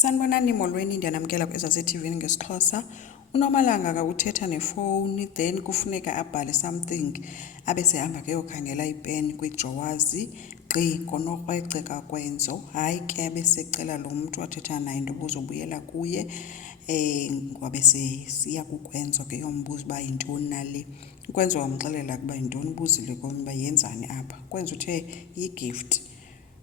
Sanibonani molweni, ndiyanamkela kwezaseTV ngesiXhosa. Unomalanga akuthetha nefowuni then kufuneka abhale something abe sehamba ke yokhangela ipeni kwidrawazi konokrwece kakwenzo. Hayi ke abe secela lo mntu athetha naye into ubuzobuyela kuye wabe siya kukwenzo ke yombuza uba yintoni nale. Ukwenzo wamxelela ukuba yintoni, ubuzile komnye uba yenzani apha. Kwenza uthe yi-gift.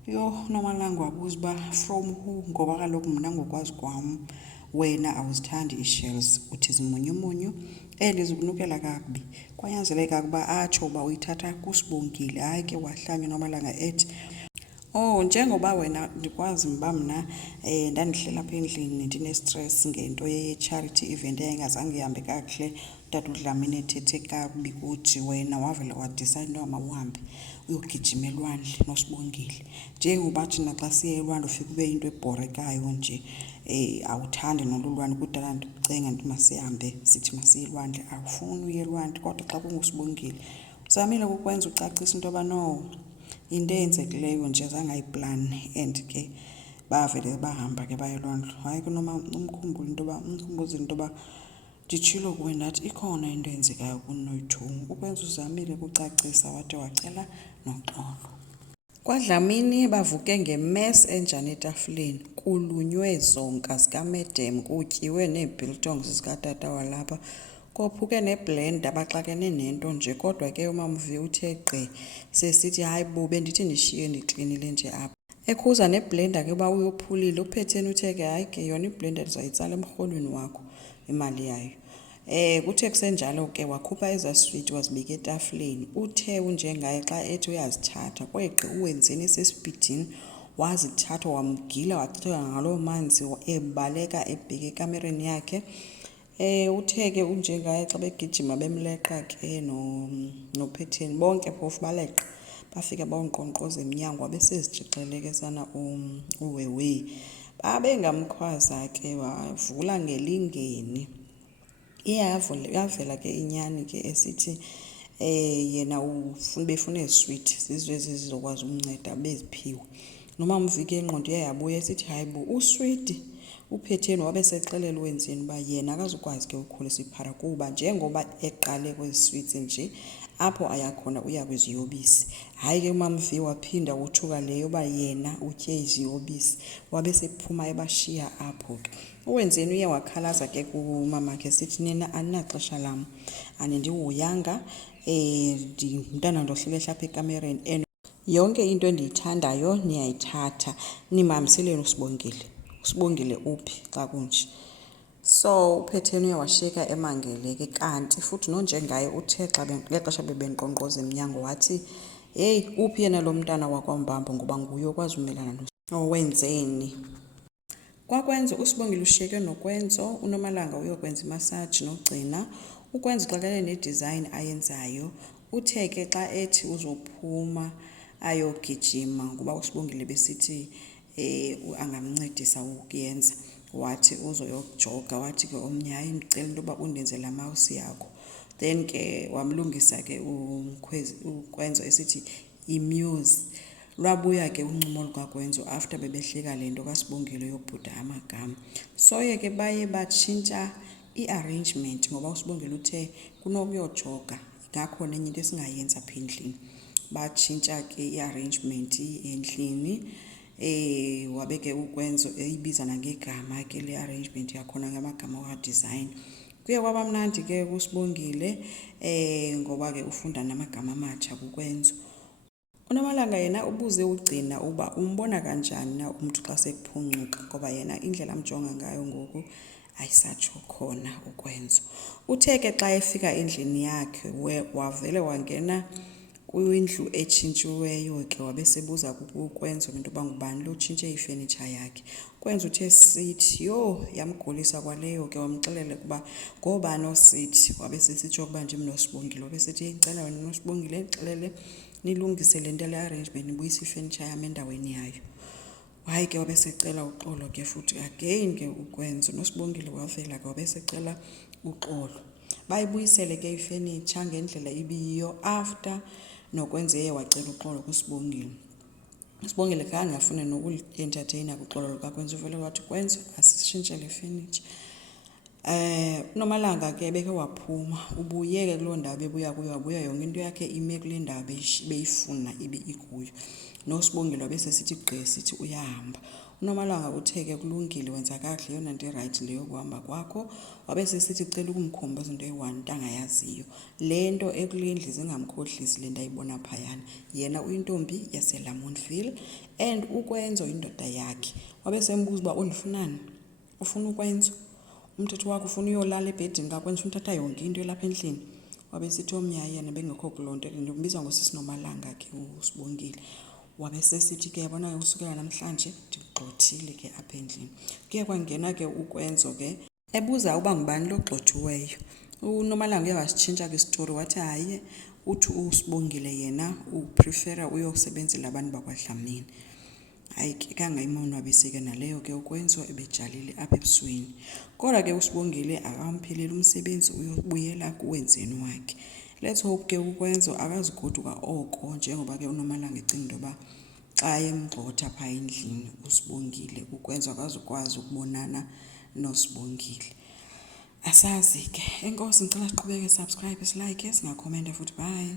Yo, Nomalanga wabuza uba from who, ngoba kaloku mna ngokwazi kwam wena awuzithandi ii-shells, uthi zimunyu and zikunukela kakubi. Kwanyanzeleka ukuba atsho uba uyithatha kuSibongile. Hayi ke wahlanya Nomalanga ethi, oh, njengoba wena ndikwazi uba mna ndandihlela apha endlini ndine-stress ngento ye-charity event eyayingazange ihambe kakuhle, utata uDlamini ethethe kakubi kuthi, wena wavela wadicide into yoba mawuhambe uyogijima elwandle noSibongile. Njengoba thina xa siye elwandle ufike ube yinto ebhorekayo nje, awuthandi nolu lwandle, kudala ndikucenga ndithi masihambe, sithi masiye elwandle, awufuni uye elwandle. Kodwa xa kunguSibongile uzamile ukukwenza ucacisa into yoba no, into eyenzekileyo nje zangayiplani, and ke bavele bahamba ke baye elwandle. Hayi ke umkhumbuzile into yoba nditshilo kuwe ndathi ikhona into eyenzekayo kunoyithu. Ukwenza uzamile ukucacisa wade wacela noxolo. KwaDlamini bavuke ngemesi enjani etafileni, kulunywe zonka zikaMedem, kutyiwe neebiltongs zikatata walapha, kophuke neblender baxakene nento nje. Kodwa ke umamvi uthe gqi sesithi hayi bo, bendithi ndishiye ndiklinile nje apha. Ekhuza neblender ke uba uyophulile, uphetheni uthe ke hayi ke yona iblender ndizayitsala emrholweni wakho imali yayo. Kuthe kusenjalo ke wakhupha ezaa switi wazibeka etafileni. Uthe unjengaye xa ethi uyazithatha, kweqi uwenzeni esesibhidini, wazithatha wamgila wachitha ngaloo manzi ebaleka ebheke ekamereni yakhe. Uthe ke unjengaye xa begijima bemleqa ke nophetheni bonke phofu baleqa, bafika bawunkqonkqoza emnyango wabe sezitshixeleke sana uwewe. Babengamkhwaza ke wavula ngelingeni. Yavela ke inyani ke esithi yena befuna eziswiti zizo ezi zizokwazi umnceda beziphiwe. Nomamvi ke ingqondo yabuya esithi hayi bo, uswiti uphetheni wabe sexelela uwenzeni uba yena akazukwazi ke ukhulisa iphara kuba njengoba eqale kwezi sweets nje apho ayakhona uya kwiziyobisi. Hayi ke umamvi waphinda wothuka leyo uba yena utye iziyobisi, wabe sephuma ebashiya apho ke. Uwenzeni uye wakhalaza ke kumamakhe esithi nina aninaxesha lam, anindihoyanga, ndimntana ndohlelehla apha ekamereni and yonke into endiyithandayo niyayithatha, nimhambiseleni uSibongile. uSibongile uphi xa kunje? So uphetheni uye washiyeka emangele ke, kanti futhi nonjengaye uthe xa ngexesha bebenkqonkqoza emnyango wathi, heyi, uphi yena lo mntana wakwaMbambo ngoba nguye okwazi umelana wenzeni. Kwakwenza uSibongile ushiyeke nokwenzo, uNomalanga uyokwenza imasaji nogcina. Ukwenza uxakene ne-design ayenzayo. Uthe ke xa ethi uzophuma ayogijima ngoba uSibongile besithi angamncedisa ukuyenza, wathi uzoyojoga, wathi ke omnye hayi ndicela into yoba undenze la mawusi yakho. Then ke wamlungisa ke ukwenzo esithi imuse. Lwabuya ke uncumo lukakwenzo after bebehleka le nto kaSibongile yobhuda amagama. Soye ke baye batshintsha i-arrangement ngoba uSibongile uthe kunokuyojoga ngakhona enye into esingayenza apha endlini. Batshintsha ke i-arrangement endlini. Wabe ke ukwenzo eyibiza nangegama ke le arrangement yakhona ngamagama wa-design. Kuye kwaba mnandi ke kuSibongile ngoba ke ufunda namagama amatsha kukwenzo. uNomalanga yena ubuze ugcina uba umbona kanjani na umntu xa sekuphuncuka, ngoba yena indlela amjonga ngayo ngoku ayisatsho khona ukwenzo. Uthe ke xa efika endlini yakhe wavele wangena kwindlu etshintshiweyo ke, wabe sebuza kukwenzo into yoba ngubani lo utshintshe ifenitsha yakhe. Kwenza uthe sithi, yho, yamgulisa kwaleyo ke, wamxelela ukuba ngobani osithi. Wabe sesitsho ukuba nje noSibongile, wabe sithi ngicela wena noSibongile ndixelele nilungise le nto le arrangement, nibuyise ifenitsha yam endaweni yayo. Hayi ke wabe secela uxolo ke futhi again ke ukwenzo. noSibongile wavela ke wabe secela uxolo. Bayibuyisele ke ifenitsha ngendlela ibiyiyo after nokwenze wacela uxolo kuSibongile. Sibongile khange afune nokuli-entertainer kuxolo lukaKwenzo, uvele wathi Kwenzo asishintshele ifenitsha. Unomalanga ke beke waphuma, ubuyeke kuloo ndawo ebuya kuyo, wabuya yonke into yakhe ime kule ndawo beyifuna ibe ikuyo. NoSibongile wabesesithi gqi sithi uyahamba. Unomalanga utheke kulungile, wenza kakuhle, yona nto right leyo kuhamba kwakho. Wabesesithi cela ukumkhomboza into eyi-1 into angayaziyo. Le nto ekulendli zingamkhohlisi le nto ayibona phayana. Yena uyintombi yaseLamontville and uKwenzo indoda yakhe. Wabesembuza uba undifunani? Ufuna uKwenzo? Umthetho wakho ufuna uyolala ebhedini kaKwenzo, ufuna uthatha yonke into elapha endlini. Wabesithi omnye yena bengekho kuloo nto, ndimbiza ngosisinomalanga ke uSibongile. Wabesesithi ke yabona usukela namhlanje ndigxothile ke apha endlini. Kuye kwangena ke uKwenzo ke ebuza uba ngubani lo gxothiweyo. Unomalanga uye wasitshintsha kwistori wathi hayi uthi uSibongile yena uprefera uyosebenzela abantu bakwaDlamini. Hayi ke kangayimonwabise ke naleyo ke uKwenzo ebejalile apha ebusweni. Kodwa ke uSibongile akampheleli umsebenzi, uyobuyela kuwenzeni wakhe. Let's hope ke uKwenzo akazigoduka oko, njengoba ke unomalanga ecinga into yoba xa emgxotha phaa endlini uSibongile uKwenzo akazukwazi ukubonana noSibongile. Asazi ke. Enkosi, ngicela siqhubeke, subscribe, silike, singakhomenta futhi. Bye.